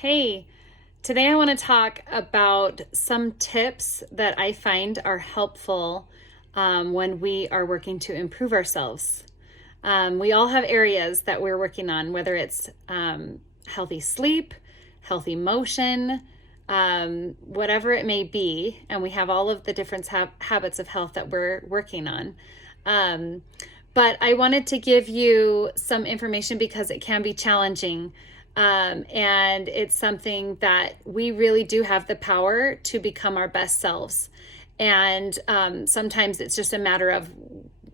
Hey, today I want to talk about some tips that I find are helpful when we are working to improve ourselves. We all have areas that we're working on, whether it's healthy sleep, healthy motion, whatever it may be, and we have all of the different habits of health that we're working on. Um, but I wanted to give you some information because it can be challenging. And it's something that we really do have the power to become our best selves. And sometimes it's just a matter of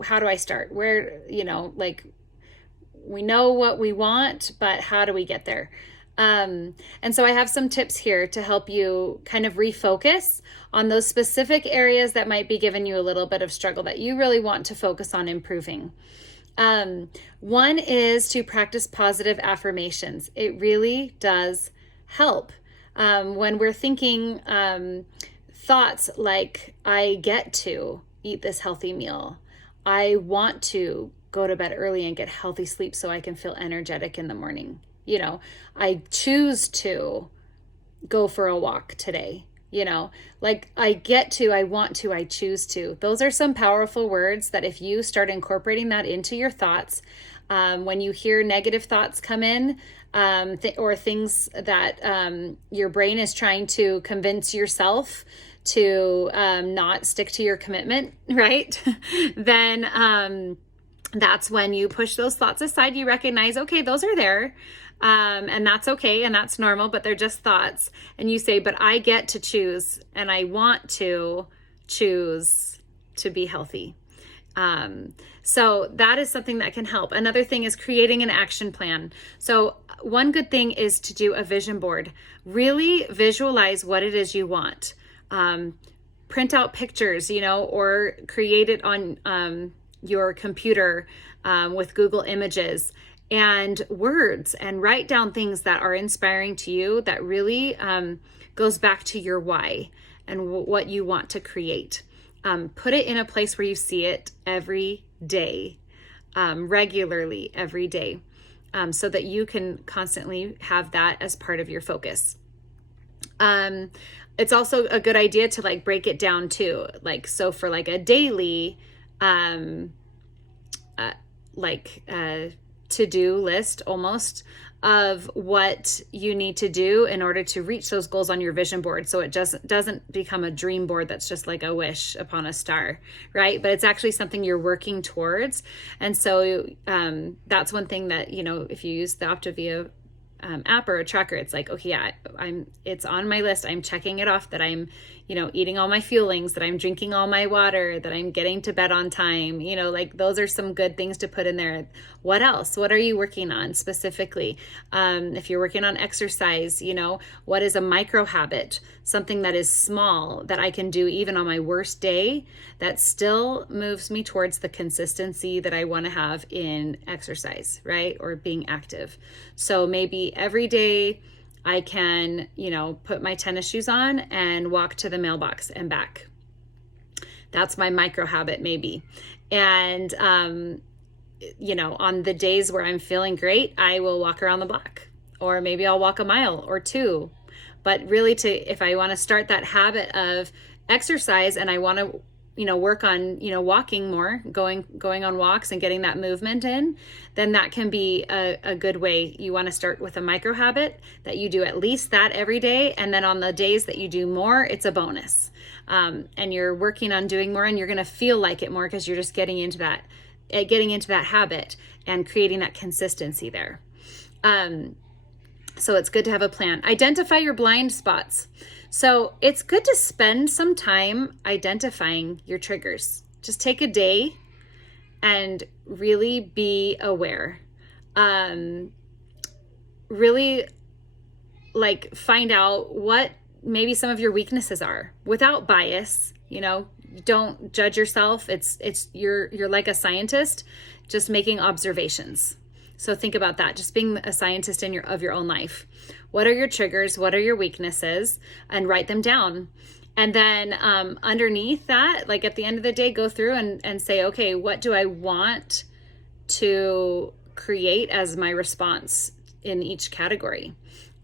how do I start? Where, we know what we want, but how do we get there? And so I have some tips here to help you kind of refocus on those specific areas that might be giving you a little bit of struggle that you really want to focus on improving. One is to practice positive affirmations. It really does help. When we're thinking thoughts like, I get to eat this healthy meal, I want to go to bed early and get healthy sleep so I can feel energetic in the morning. I choose to go for a walk today. Like I get to, I want to, I choose to. Those are some powerful words that if you start incorporating that into your thoughts, when you hear negative thoughts come in, or things that your brain is trying to convince yourself to not stick to your commitment, right? Then that's when you push those thoughts aside. You recognize, okay, those are there. And that's okay. And that's normal, but they're just thoughts. And you say, but I get to choose and I want to choose to be healthy. So that is something that can help. Another thing is creating an action plan. So one good thing is to do a vision board. Really visualize what it is you want. Print out pictures, or create it on your computer with Google Images and words, and write down things that are inspiring to you that really goes back to your why and what you want to create. Put it in a place where you see it every day, regularly every day, so that you can constantly have that as part of your focus. It's also a good idea to break it down too. So for a daily, to-do list almost of what you need to do in order to reach those goals on your vision board. So it just doesn't become a dream board that's just like a wish upon a star, right? But it's actually something you're working towards. And so that's one thing that, if you use the Optavia app or a tracker, it's like, okay, yeah, it's on my list. I'm checking it off that I'm, eating all my fuelings, that I'm drinking all my water, that I'm getting to bed on time, those are some good things to put in there. What else? What are you working on specifically? If you're working on exercise, what is a micro habit, something that is small that I can do even on my worst day that still moves me towards the consistency that I want to have in exercise, right? Or being active. So maybe every day I can, put my tennis shoes on and walk to the mailbox and back. That's my micro habit maybe. And, on the days where I'm feeling great, I will walk around the block, or maybe I'll walk a mile or two. But really if I want to start that habit of exercise and I want to work on, walking more, going on walks and getting that movement in, then that can be a good way. You want to start with a micro habit that you do at least that every day. And then on the days that you do more, it's a bonus. And you're working on doing more and you're going to feel like it more because you're just getting into that habit and creating that consistency there. So it's good to have a plan. Identify your blind spots. So it's good to spend some time identifying your triggers. Just take a day and really be aware. Really find out what maybe some of your weaknesses are without bias. Don't judge yourself. You're like a scientist, just making observations. So think about that, just being a scientist of your own life. What are your triggers? What are your weaknesses? And write them down. And then underneath that, at the end of the day, go through and say, okay, what do I want to create as my response in each category?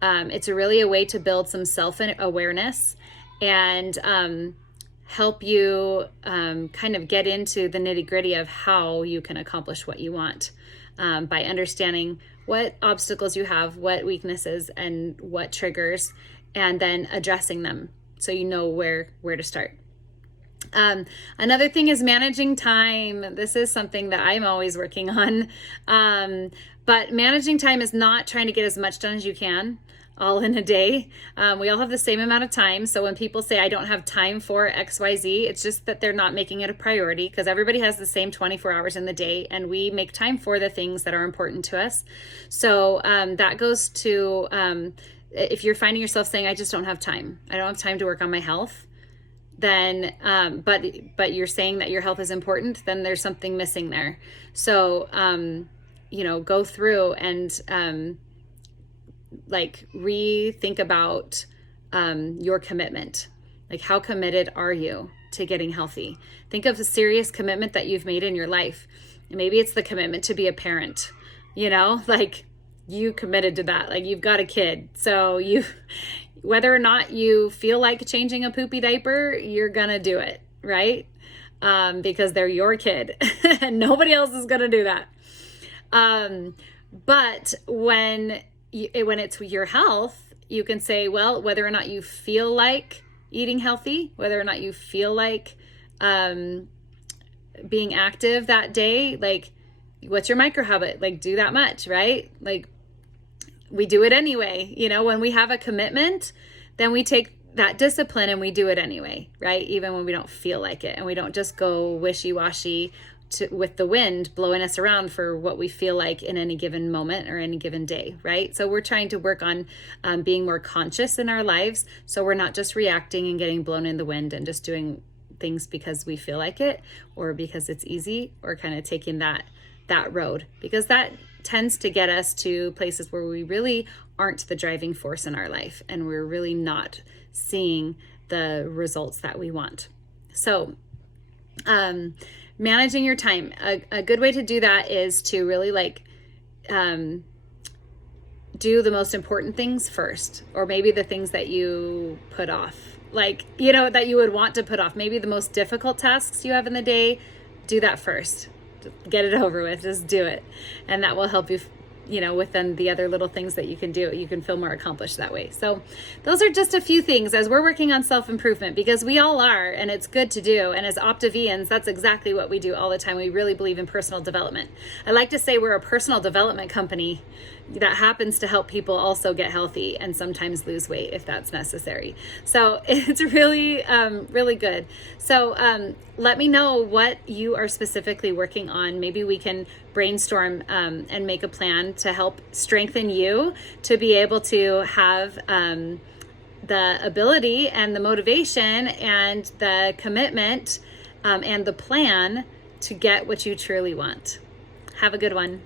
It's really a way to build some self-awareness and help you kind of get into the nitty-gritty of how you can accomplish what you want by understanding what obstacles you have, what weaknesses, and what triggers, and then addressing them so you know where to start. Another thing is managing time. This is something that I'm always working on. But managing time is not trying to get as much done as you can all in a day. We all have the same amount of time. So when people say, I don't have time for XYZ, it's just that they're not making it a priority, because everybody has the same 24 hours in the day, and we make time for the things that are important to us. So that goes to, if you're finding yourself saying, I just don't have time. I don't have time to work on my health. Then, but you're saying that your health is important, then there's something missing there. So, go through and, rethink about, your commitment. Like, how committed are you to getting healthy? Think of a serious commitment that you've made in your life. Maybe it's the commitment to be a parent, you committed to that. Like, you've got a kid. So whether or not you feel like changing a poopy diaper, you're going to do it, right? Because they're your kid and nobody else is going to do that. But when it's your health, you can say, well, whether or not you feel like eating healthy, whether or not you feel like being active that day, like, what's your micro habit? Like, do that much, right? Like, we do it anyway. When we have a commitment, then we take that discipline and we do it anyway, right? Even when we don't feel like it, and we don't just go wishy-washy with the wind blowing us around for what we feel like in any given moment or any given day, right? So we're trying to work on being more conscious in our lives, so we're not just reacting and getting blown in the wind and just doing things because we feel like it or because it's easy, or kind of taking that road, because that tends to get us to places where we really aren't the driving force in our life, and we're really not seeing the results that we want. So managing your time, a good way to do that is to really do the most important things first, or maybe the things that you put off, that you would want to put off. Maybe the most difficult tasks you have in the day, do that first. Get it over with, just do it. And that will help you, with then the other little things that you can do. You can feel more accomplished that way. So those are just a few things as we're working on self-improvement, because we all are, and it's good to do. And as Optavians, that's exactly what we do all the time. We really believe in personal development. I like to say we're a personal development company that happens to help people also get healthy and sometimes lose weight if that's necessary. So it's really, really good. So let me know what you are specifically working on. Maybe we can brainstorm and make a plan to help strengthen you to be able to have the ability and the motivation and the commitment and the plan to get what you truly want. Have a good one.